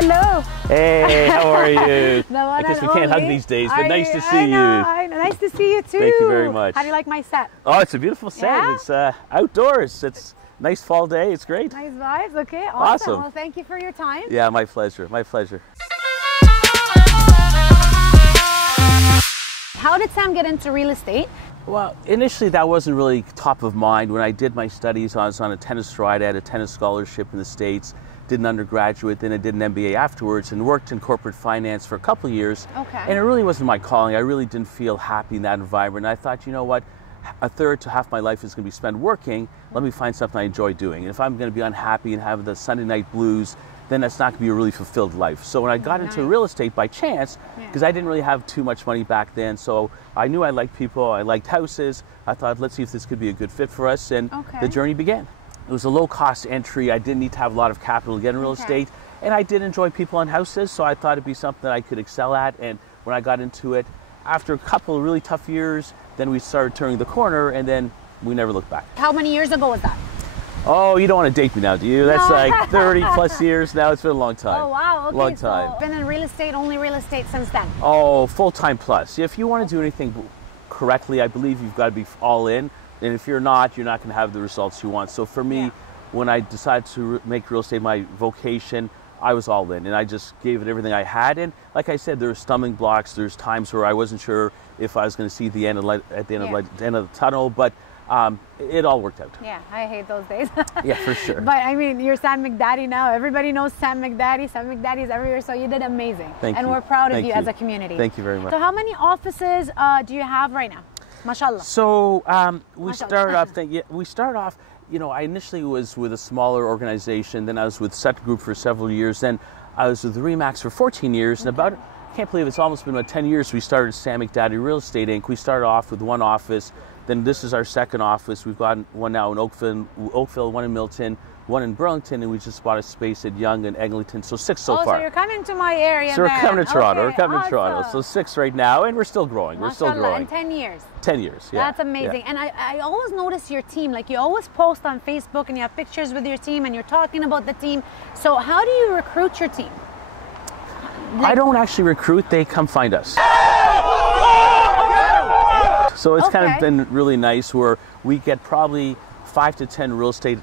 hello. Hey, how are you? The one I guess and we can't hug only. these days, but nice to see you. I know. Nice to see you too. Thank you very much. How do you like my set? Oh, it's a beautiful set. Yeah? It's outdoors. It's a nice fall day. It's great. Nice vibes. Okay, awesome. Awesome. Well, thank you for your time. Yeah, my pleasure. My pleasure. How did Sam get into real estate? Well, initially that wasn't really top of mind. When I did my studies, I was on a tennis ride. I had a tennis scholarship in the States, did an undergraduate, then I did an MBA afterwards and worked in corporate finance for a couple of years. Okay. And it really wasn't my calling. I really didn't feel happy in that environment. And I thought, you know what? A third to half my life is going to be spent working. Let me find something I enjoy doing. And if I'm going to be unhappy and have the Sunday night blues, then that's not going to be a really fulfilled life. So when I got into real estate by chance, because I didn't really have too much money back then, so I knew I liked people, I liked houses, I thought, let's see if this could be a good fit for us, and the journey began. It was a low-cost entry. I didn't need to have a lot of capital to get in real estate, and I did enjoy people and houses, so I thought it'd be something that I could excel at. And when I got into it, after a couple of really tough years, then we started turning the corner, and then we never looked back. How many years ago was that? Oh, you don't want to date me now, do you? That's like 30 plus years now. It's been a long time. Oh, wow. Okay, long time. So been in real estate, only real estate since then? Oh, full-time plus. If you want to do anything correctly, I believe you've got to be all in. And if you're not going to have the results you want. So for me, when I decided to make real estate my vocation, I was all in, and I just gave it everything I had. And like I said, there were stumbling blocks. There's times where I wasn't sure if I was going to see the end of the end of the tunnel, but it all worked out. Yeah, I hate those days. Yeah, for sure. But I mean, you're Sam McDadi now. Everybody knows Sam McDadi. Sam McDadi is everywhere, so you did amazing. Thank you. And we're proud of you you as a community. Thank you very much. So how many offices do you have right now? Mashallah. So we started off, you know, I initially was with a smaller organization, then I was with Sutton Group for several years, then I was with Remax for 14 years, and about, I can't believe it's almost been about 10 years, we started Sam McDadi Real Estate Inc. We started off with one office, then this is our second office. We've got one now in Oakville, one in Milton, one in Burlington, and we just bought a space at Yonge and Eglinton, so 6 so far. So you're coming to my area. So we're coming to Toronto. Okay, we're coming to Toronto. So 6 right now, and we're still growing. We're still growing. In 10 years. 10 years, yeah. That's amazing. And I always notice your team. Like, you always post on Facebook and you have pictures with your team and you're talking about the team. So how do you recruit your team? I don't actually recruit. They come find us. So it's kind of been really nice where we get probably 5 to 10 real estate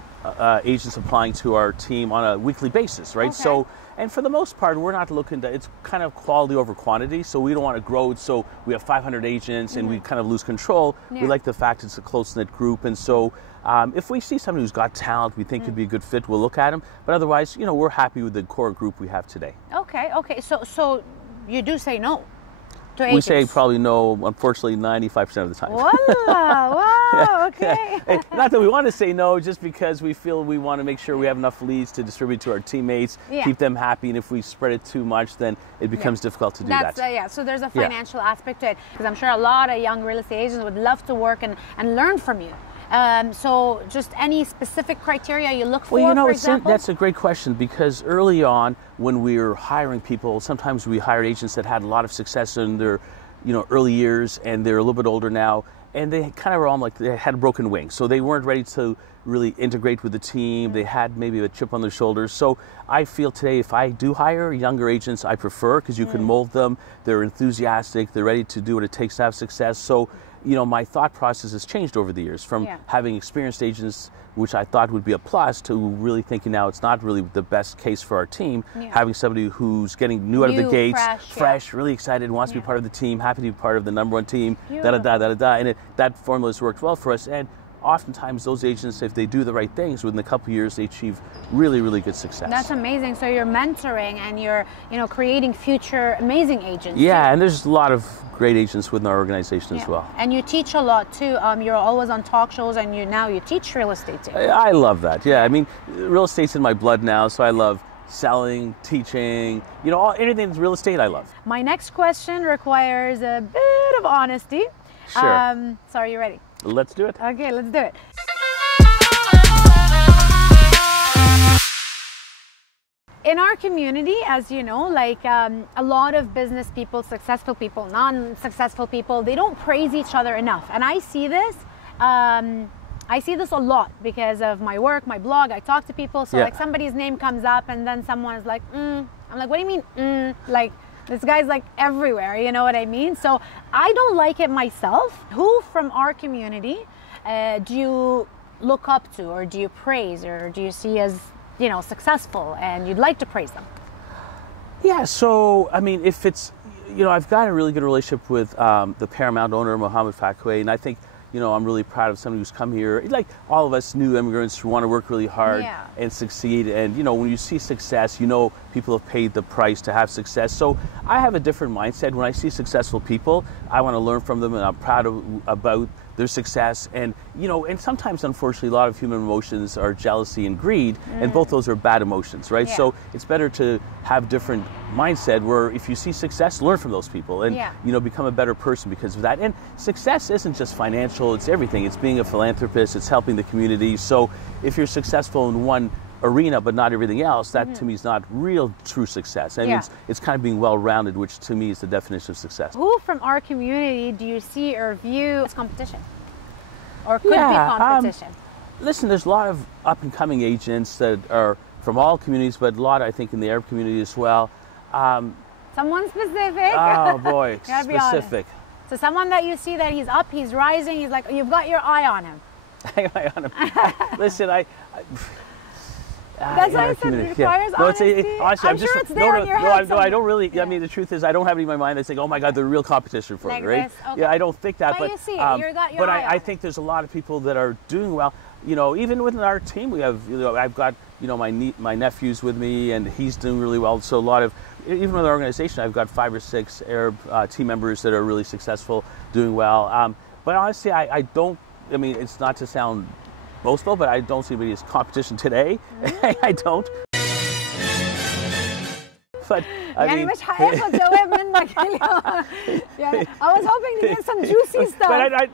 agents applying to our team on a weekly basis, right? So, and for the most part, we're not looking to, it's kind of quality over quantity, so we don't want to grow it so we have 500 agents and we kind of lose control. We like the fact it's a close-knit group, and so if we see somebody who's got talent, we think could be a good fit, we'll look at them. But otherwise, you know, we're happy with the core group we have today. Okay. So you do say no to we agents? say probably no, unfortunately, 95% of the time. Wow, okay. Not that we want to say no, just because we feel we want to make sure we have enough leads to distribute to our teammates, keep them happy, and if we spread it too much, then it becomes difficult to do that. So there's a financial aspect to it, because I'm sure a lot of young real estate agents would love to work and learn from you. So just any specific criteria you look for, well, you know, for example? That's a great question, because early on when we were hiring people, sometimes we hired agents that had a lot of success in their, you know, early years, and they're a little bit older now, and they kind of were on, like, they had a broken wing, so they weren't ready to really integrate with the team. They had maybe a chip on their shoulders. So I feel today, if I do hire younger agents, I prefer, because you can mold them. They're enthusiastic. They're ready to do what it takes to have success. So, you know, my thought process has changed over the years from having experienced agents, which I thought would be a plus, to really thinking now it's not really the best case for our team. Having somebody who's getting new out of the gates, fresh, really excited, wants to be part of the team, happy to be part of the #1 team, and that formula has worked well for us. And oftentimes those agents, if they do the right things, within a couple of years they achieve really, really good success. That's amazing. So you're mentoring and you're, you know, creating future amazing agents. Yeah, and there's a lot of great agents within our organization as well. And you teach a lot too. You're always on talk shows, and now you teach real estate too. I love that. Yeah, I mean, real estate's in my blood now, so I love selling, teaching, you know, anything that's real estate I love. My next question requires a bit of honesty. Sure. So are you ready? Let's do it. Okay, let's do it. In our community, as you know, like a lot of business people, successful people, non-successful people, they don't praise each other enough. And I see this I see this a lot because of my work, my blog. I talk to people, so like somebody's name comes up, and then someone is like, I'm like, what do you mean? Like, this guy's like everywhere, you know what I mean? So I don't like it myself. Who from our community do you look up to, or do you praise, or do you see as, you know, successful, and you'd like to praise them? Yeah, so I mean, if it's, you know, I've got a really good relationship with the Paramount owner, Mohammed Fakwe, and I think, you know, I'm really proud of somebody who's come here. Like all of us new immigrants who want to work really hard and succeed. And, you know, when you see success, you know people have paid the price to have success. So I have a different mindset. When I see successful people, I want to learn from them, and I'm proud about their success. And, you know, and sometimes, unfortunately, a lot of human emotions are jealousy and greed, and both those are bad emotions, right? So it's better to have different mindset where if you see success, learn from those people and, you know, become a better person because of that. And success isn't just financial, it's everything. It's being a philanthropist, it's helping the community. So if you're successful in one arena but not everything else, that to me is not real true success. I mean, it's kind of being well-rounded, which to me is the definition of success. Who from our community do you see or view as competition, or could be competition? Listen, there's a lot of up-and-coming agents that are from all communities, but a lot, I think, in the Arab community as well. Someone specific? Oh boy, specific. So someone that you see that he's up, he's rising, he's like, you've got your eye on him. Eye on him. Listen, that's why I said it requires honesty. Honestly, I'm sure it's there in your head. No, I don't really. I mean, the truth is, I don't have any in my mind that's like, oh my God, they're real competition for like me, right? This, okay. Yeah, I don't think that. But you see it. You got your but eye on I think there's a lot of people that are doing well. You know, even within our team, we have. You know, I've got, you know, my nephew's with me, and he's doing really well. So a lot of, even with our organization, I've got 5 or 6 Arab team members that are really successful, doing well. But honestly, I don't. I mean, it's not to sound boastful, but I don't see anybody as competition today. I don't. But I mean, مش هاخد جواب منك اليوم. يعني I was hoping to get some juicy stuff. But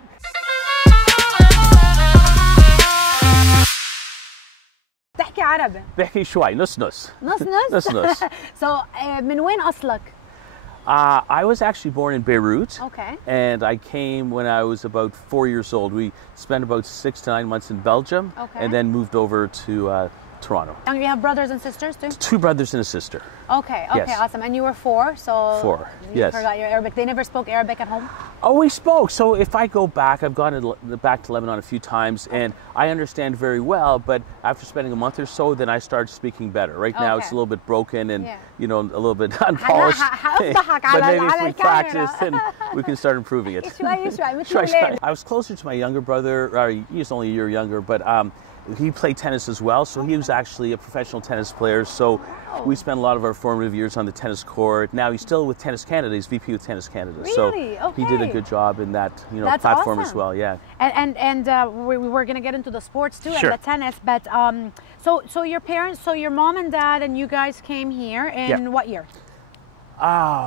تحكي عربي؟ بحكي شوي نص نص. نص نص. So من وين أصلك؟ I was actually born in Beirut. Okay. And I came when I was about 4 years old. We spent about 6 to 9 months in Belgium, and then moved over to Toronto. And you have brothers and sisters too? 2 brothers and a sister. Okay, awesome. And you were 4, so 4, you forgot your Arabic. They never spoke Arabic at home? Oh, we spoke. So if I go back, I've gone back to Lebanon a few times, and I understand very well, but after spending a month or so, then I started speaking better. Right now it's a little bit broken and, you know, a little bit unpolished. But maybe if we practice, then we can start improving it. I was closer to my younger brother. He's only a year younger, but he played tennis as well, so he was actually a professional tennis player. So we spent a lot of our formative years on the tennis court. Now he's still with Tennis Canada. He's VP with Tennis Canada. Really? So okay. He did a good job in that, you know, That's platform awesome. as well. Yeah. And we're gonna get into the sports too, and the tennis. But so your parents, so your mom and dad, and you guys came here in what year?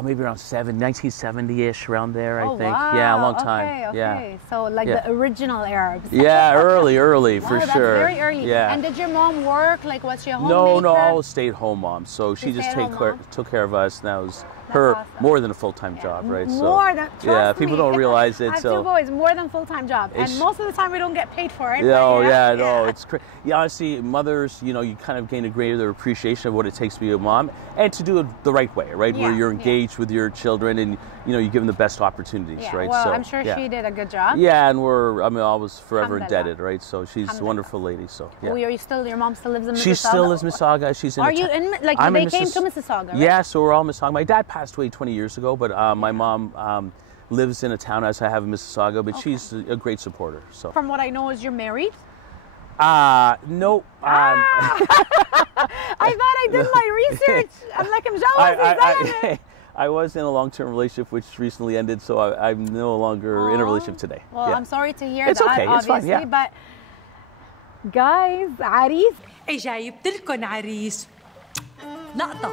Maybe around 1970-ish, around there, I think. Wow. Yeah, a long time. Okay. Yeah. So like the original Arabs. Yeah, early for that's sure. Very early. Yeah. And did your mom work? Like, was she a homemaker? No, I was stay-at-home mom. So she just took care of us, and that was her more than a full-time job, right? More than, trust people me. don't realize it. I have 2 boys, more than full-time job, and most of the time we don't get paid for it. No, it's crazy. Yeah, honestly, mothers, you know, you kind of gain a greater appreciation of what it takes to be a mom, and to do it the right way, right? Where you're engaged with your children, and you know, you give them the best opportunities, right? Well, so, I'm sure she did a good job. Yeah, and I was forever indebted, right? So she's a wonderful lady. So yeah. Your mom still lives in Mississauga? She still lives in Mississauga. She's in. Are you in? Like they came to Mississauga, right? Yeah, so we're all Mississauga. My dad passed away 20 years ago, but my mom lives in a town as I have in Mississauga, but she's a great supporter. So from what I know, is you're married? No. I thought I did my research. I'm like, I'm jealous. I was in a long-term relationship which recently ended, so I'm no longer in a relationship today. Well, I'm sorry to hear that. Okay, obviously, it's fine, but guys, عريس. جايبت لكم عريس. لقطة.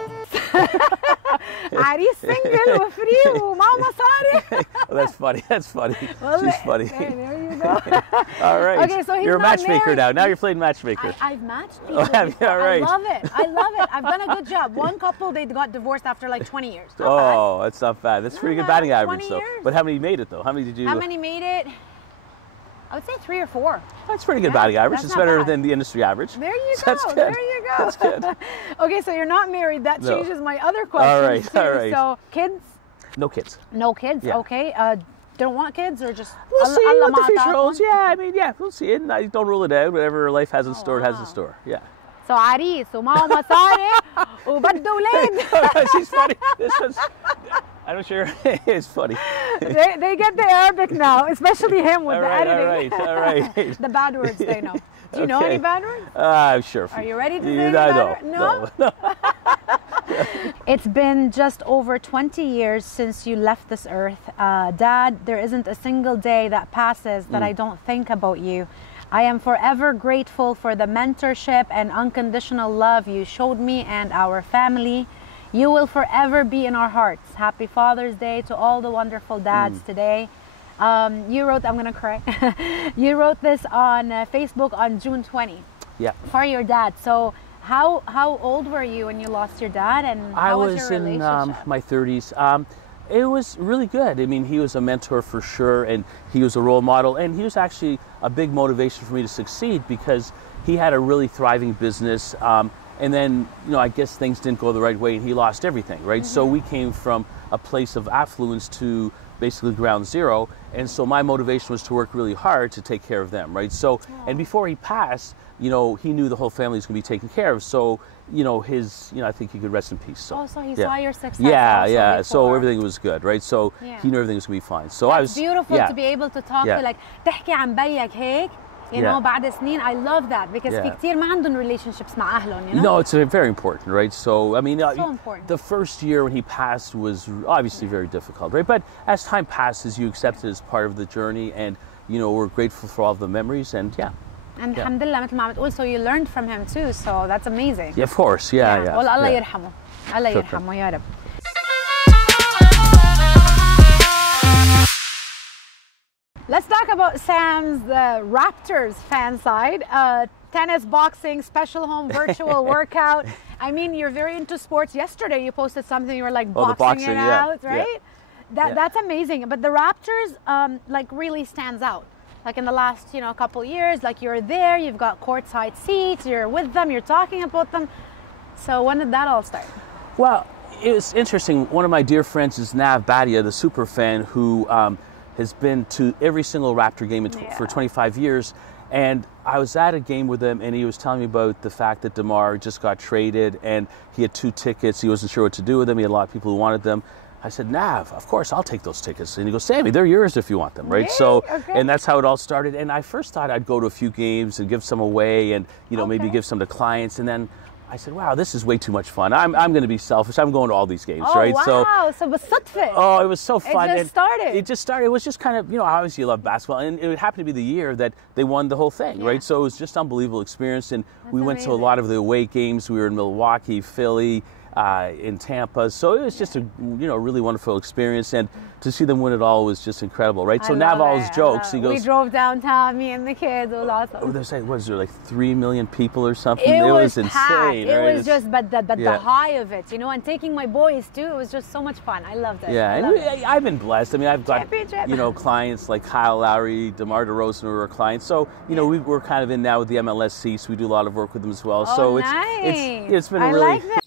عريس سنجل وفري ومعه مصاري. That's funny. She's funny. Okay, there you go. All right. Okay, so he's you're a matchmaker married. now. You're playing matchmaker. I've matched people. All right. I love it. I've done a good job. One couple, they got divorced after like 20 years. That's not bad. That's pretty good batting average, though. But how many made it, though? How many did you? How many made it? I would say 3 or 4. That's pretty good batting average. It's better than the industry average. There you go. That's good. There you go. That's good. Okay, so you're not married. That changes my other question. All right. Too. All right. So kids? No kids. No kids. Yeah. Okay. Don't want kids or just? We'll see what the future holds. Yeah, I mean, yeah, we'll see it. I don't rule it out. Whatever life has in store, it has in store. Yeah. So عريس ومعه مصاري وبده أولاد. She's funny. This one's. I'm not sure. It's funny. They get the Arabic now, especially him with the editing. All right. The bad words they know. Do you know any bad words? I'm sure. Are you ready to say any bad words? No. It's been just over 20 years since you left this earth. Dad, there isn't a single day that passes that I don't think about you. I am forever grateful for the mentorship and unconditional love you showed me and our family. You will forever be in our hearts. Happy Father's Day to all the wonderful dads today. You wrote, I'm gonna cry. You wrote this on Facebook on June 20. Yeah. For your dad. So how old were you when you lost your dad, and how was your relationship? I was in my 30s. It was really good. I mean, he was a mentor for sure, and he was a role model, and he was actually a big motivation for me to succeed because he had a really thriving business. And then, I guess things didn't go the right way, and he lost everything, right? So we came from a place of affluence to basically ground zero, and so my motivation was to work really hard to take care of them, right? So, and before he passed, he knew the whole family was going to be taken care of. So, I think he could rest in peace. So, so he saw your success. Yeah. Before. So everything was good, right? So he knew everything was going to be fine. So That's beautiful to be able to talk to, like, تحكي عن بيك هيك. بعد سنين. I love that because في كتير ما عندهم relationships مع أهلهم, No, it's very important, right? So, I mean, so important. The first year when he passed was obviously very difficult, right? But as time passes, you accept it as part of the journey, and, we're grateful for all of the memories, and And alhamdulillah, مثل ما عم تقول, so you learned from him too, so that's amazing. Yeah, of course, yeah. والله الله يرحمه. الله يرحمه يا رب. Let's talk about Sam's Raptors fan side. Tennis, boxing, special home, virtual workout. I mean, you're very into sports. Yesterday you posted something, you were like boxing it out, right? That's amazing. But the Raptors really stands out. Like in the last, couple years, like you're there, you've got courtside seats, you're with them, you're talking about them. So when did that all start? Well, it was interesting. One of my dear friends is McDadi, the super fan, who has been to every single Raptor game for 25 years. And I was at a game with him, and he was telling me about the fact that DeMar just got traded, and he had 2 tickets. He wasn't sure what to do with them. He had a lot of people who wanted them. I said, Nav, of course, I'll take those tickets. And he goes, Sammy, they're yours if you want them, right? And that's how it all started. And I first thought I'd go to a few games and give some away and, maybe give some to clients. And then I said, wow, this is way too much fun. I'm going to be selfish. I'm going to all these games, right? Wow. So بالصدفة. Oh, it was so fun. It just started. It was just kind of, obviously you love basketball. And it happened to be the year that they won the whole thing, right? So it was just an unbelievable experience. And we went to a lot of the away games. We were in Milwaukee, Philly, in Tampa. So it was just a really wonderful experience, and to see them win it all was just incredible, right? So Nav always jokes. He goes, we drove downtown, me and the kids. It was awesome. Oh, there's like, what is there, like 3 million people or something? It was packed. Insane. It right? was just, but the high of it, and taking my boys too. It was just so much fun. I loved it. Yeah, and I've been blessed. I mean, I've got clients like Kyle Lowry, DeMar DeRozan, who are clients. So we're kind of in now with the MLS seats. We do a lot of work with them as well. Oh, so nice. it's been I really. Like that.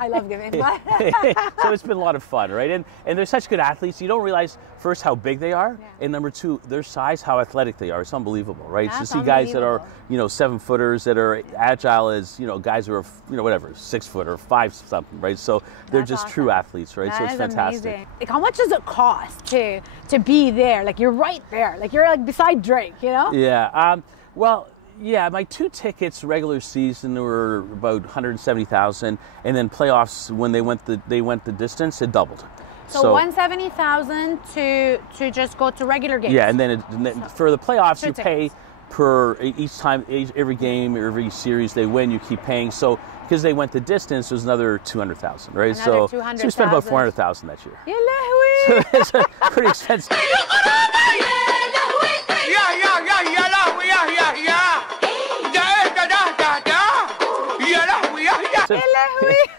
I love giving. So it's been a lot of fun, right? And they're such good athletes. You don't realize, first, how big they are, and number 2, their size, how athletic they are. It's unbelievable, right? That's to see guys that are, 7-footers that are agile as, guys who are, whatever, 6 foot or 5 something, right? So they're just true athletes, right? So it's fantastic. Amazing. Like, how much does it cost to be there? Like, you're right there. Like, you're like beside Drake, Yeah. Yeah, my 2 tickets regular season were about $170,000, and then playoffs when they went the distance, it doubled. So $170,000 to just go to regular games. Yeah, and then for the playoffs you pay per each time, every game, every series they win, you keep paying. So because they went the distance, it was another $200,000, right? So we spent about $400,000 that year. Ya lahwi. So it's pretty expensive.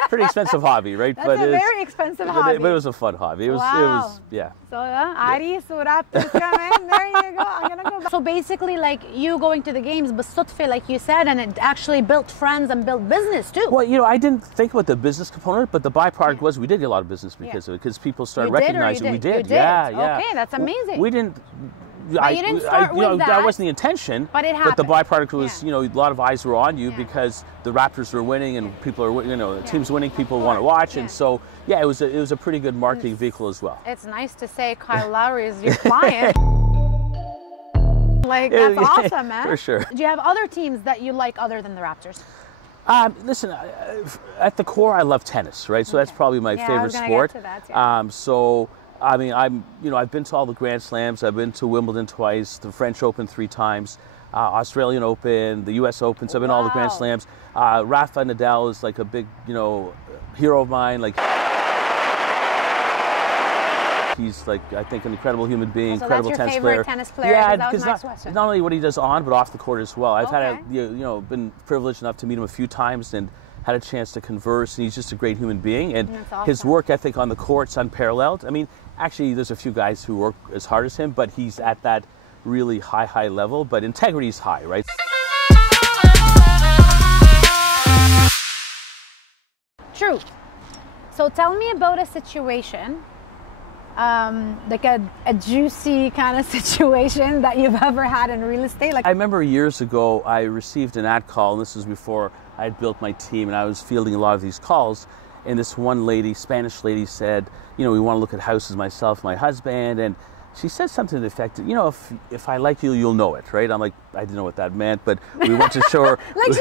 Pretty expensive hobby, right? That's a very expensive hobby. But it was a fun hobby. It was yeah. So Aris, Raptors coming. There you go. I'm gonna go back. So basically, like you going to the games, بالصدفة, like you said, and it actually built friends and built business too. Well, you know, I didn't think about the business component, but the byproduct was we did get a lot of business because of it, because people started recognizing we did. Yeah. Okay, that's amazing. We didn't. You didn't start with that. That wasn't the intention. But it happened. But the byproduct was, you know, a lot of eyes were on you because the Raptors were winning and people are, you know, the team's winning, people want to watch, and so it was a pretty good marketing vehicle as well. It's nice to say Kyle Lowry is your client. Like that's awesome, man. For sure. Do you have other teams that you like other than the Raptors? Listen, at the core, I love tennis, right? So that's probably my favorite sport. Get to that, so I mean, I've been to all the Grand Slams. I've been to Wimbledon twice, the French Open 3 times, Australian Open, the U.S. Open. So I've been to all the Grand Slams. Rafa Nadal is like a big, you know, hero of mine. Like he's like, I think, an incredible human being, incredible tennis player. Favorite tennis player? Yeah, because not only what he does on, but off the court as well. I've had been privileged enough to meet him a few times and had a chance to converse, and he's just a great human being. And his work ethic on the court's unparalleled. I mean, actually, there's a few guys who work as hard as him, but he's at that really high level. But integrity is high, right? True. So tell me about a situation, like a juicy kind of situation that you've ever had in real estate. Like I remember years ago, I received an ad call, and this was before I had built my team, and I was fielding a lot of these calls. And this one lady, Spanish lady, said, you know, we want to look at houses, myself, my husband. And she said something to the effect, you know, if I like you, you'll know it, right? I'm like, I didn't know what that meant, but we went to show her. Like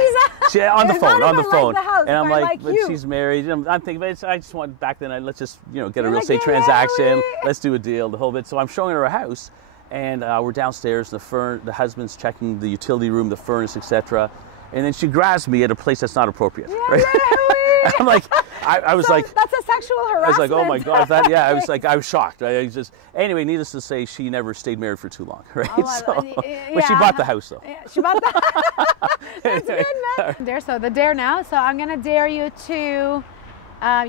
she on the phone. Like the house, and I'm like, but you. She's married. And I'm thinking, but I just want back then, let's just, you know, get a real estate transaction. Let's do a deal, the whole bit. So I'm showing her a house, and we're downstairs. The husband's checking the utility room, the furnace, etc. And then she grabs me at a place that's not appropriate, right? I'm like, I was like, that's a sexual harassment. I was like, oh my God, I was shocked. Anyway, needless to say, she never stayed married for too long, right? But she bought the house though. Yeah, she bought the house. That's good, man. Dare, so the dare now. So I'm gonna dare you to.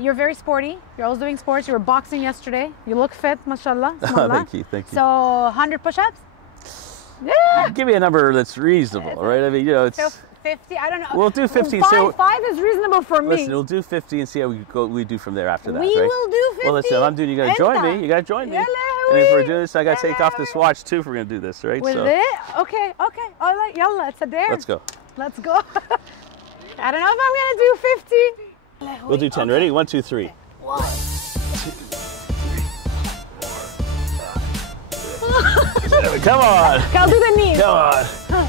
You're very sporty. You're always doing sports. You were boxing yesterday. You look fit, mashallah. Thank you. So 100 push-ups. Yeah. Give me a number that's reasonable, right? I mean, you know, it's. 50, I don't know. We'll do 50. Five is reasonable for me. Listen, we'll do 50 and see how we do from there after that. We right? will do 50. Well, listen, if I'm doing, you got to join me. You got to join me. And if we're doing this, I got to take off this watch too if we're going to do this, right? With it? Okay. All right, yalla, it's a dare. Let's go. I don't know if I'm going to do 50. We'll do 10. Ready? 1, 2, 3. 1, 2, 3, 4. Come on. I'll do the knees. Come on.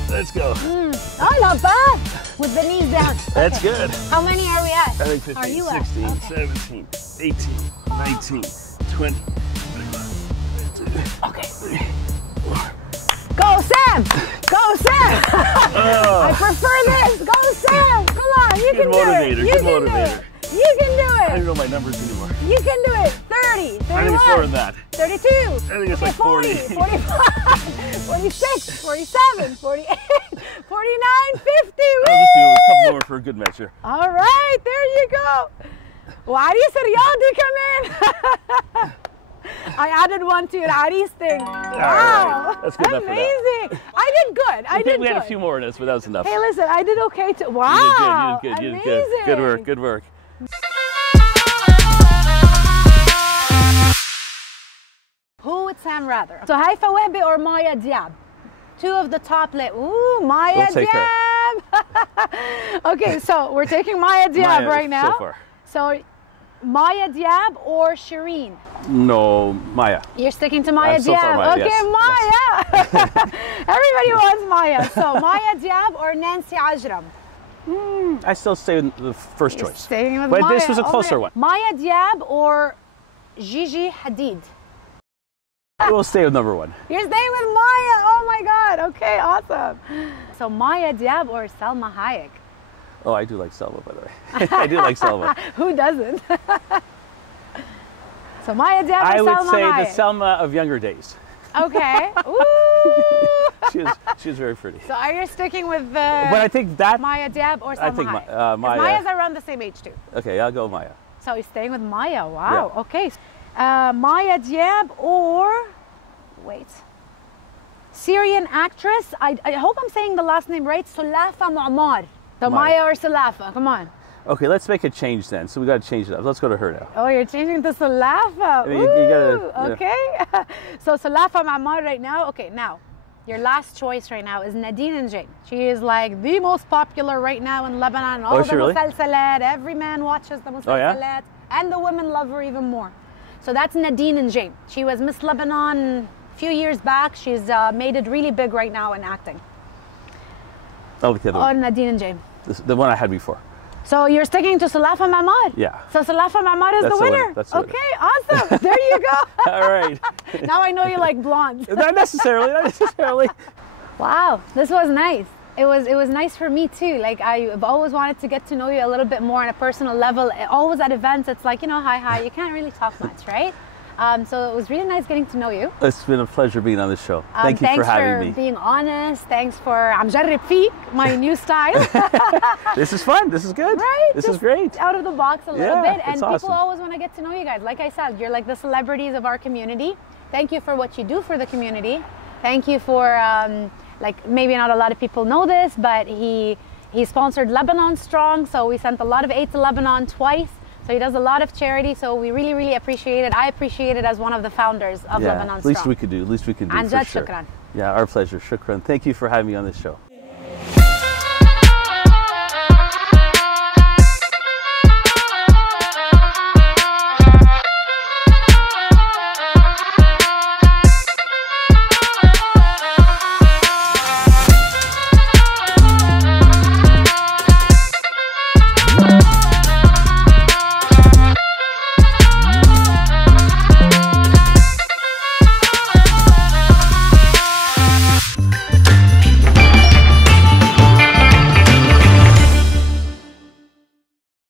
Let's go. Oh, not bad. With the knees down. That's good. How many are we at? I think 15, 16, 17, 18, 19, 20. Okay. Go, Sam! Go, Sam! I prefer this. Go, Sam! Come on, you can do it. Good motivator. You can do it. I don't know my numbers anymore. You can do it. 30, 31. I think it's more than that. 32. I think it's like 40. 45, 46, 47, 48, 49, 50. I'll just do a couple more for a good measure. All right, there you go. Aris Riyadi come in. I added one to your Aris thing. Wow. Right. That's good enough for that. Amazing. I did good. I did good. We had a few more in this, but that was enough. Hey, listen, I did okay too. Wow. You did good. Amazing. Good work. Good work. Who would Sam rather? So Haifa Wehbi or Maya Diab? Two of the top Ooh, Maya Diab. Okay, so we're taking Maya Diab right now. So far. So Maya Diab or Shireen? No, Maya. You're sticking to Maya Diab. So far, Maya, okay, yes. Maya. Yes. Everybody wants Maya. So Maya Diab or Nancy Ajram? I still stay with the first choice. Staying with but Maya. This was a closer one. Maya Diab or Gigi Hadid? We'll stay with number one. You're staying with Maya. Oh my God. Okay, awesome. So Maya Diab or Salma Hayek? Oh, I do like Selma, by the way. I do like Selma. Who doesn't? So Maya Diab or Salma Hayek? I would say the Selma of younger days. Okay. Ooh. She was very pretty. So are you sticking with But I think that Maya Diab or Salma I think Hayek? Maya. Maya's around the same age too. Okay, I'll go Maya. So you're staying with Maya. Wow. Yeah. Okay. Maya Diab or wait. Syrian actress. I hope I'm saying the last name right. Sulafa Mu'ammar. The Maya or Sulafa. Come on. Okay, let's make a change then. So we got to change it up. Let's go to her now. Oh, you're changing to Sulafa. I mean, you gotta, yeah. Okay. So Sulafa Mu'ammar right now. Okay, now your last choice right now is Nadine and Jane. She is like the most popular right now in Lebanon. All the really? musalsalat. Every man watches the musalsalat, and the women love her even more. So that's Nadine and Jane. She was Miss Lebanon a few years back. She's made it really big right now in acting. Oh, the other one. Nadine and Jane. The one I had before. So you're sticking to Sulafa Mu'ammar? Yeah. So Sulafa Mu'ammar is the winner? That's the winner. Okay, awesome. There you go. All right. Now I know you like blondes. Not necessarily. Not necessarily. Wow, this was nice. It was nice for me too. Like I've always wanted to get to know you a little bit more on a personal level. Always at events, it's like, hi. You can't really talk much, right? So it was really nice getting to know you. It's been a pleasure being on this show. Thank you for having me. Thanks for being honest. Thanks for عم جرب فيك, my new style. This is fun. This is good. Right? This Just is great. Out of the box a little bit. And it's people awesome. always want to get to know you guys. Like I said, you're like the celebrities of our community. Thank you for what you do for the community. Thank you for, like maybe not a lot of people know this, but he sponsored Lebanon Strong. So we sent a lot of aid to Lebanon twice. So he does a lot of charity, so we really, really appreciate it. I appreciate it as one of the founders of Lebanon Strong. Least we could do. Least we can do. And for sure. shukran. Yeah, our pleasure. Shukran. Thank you for having me on this show.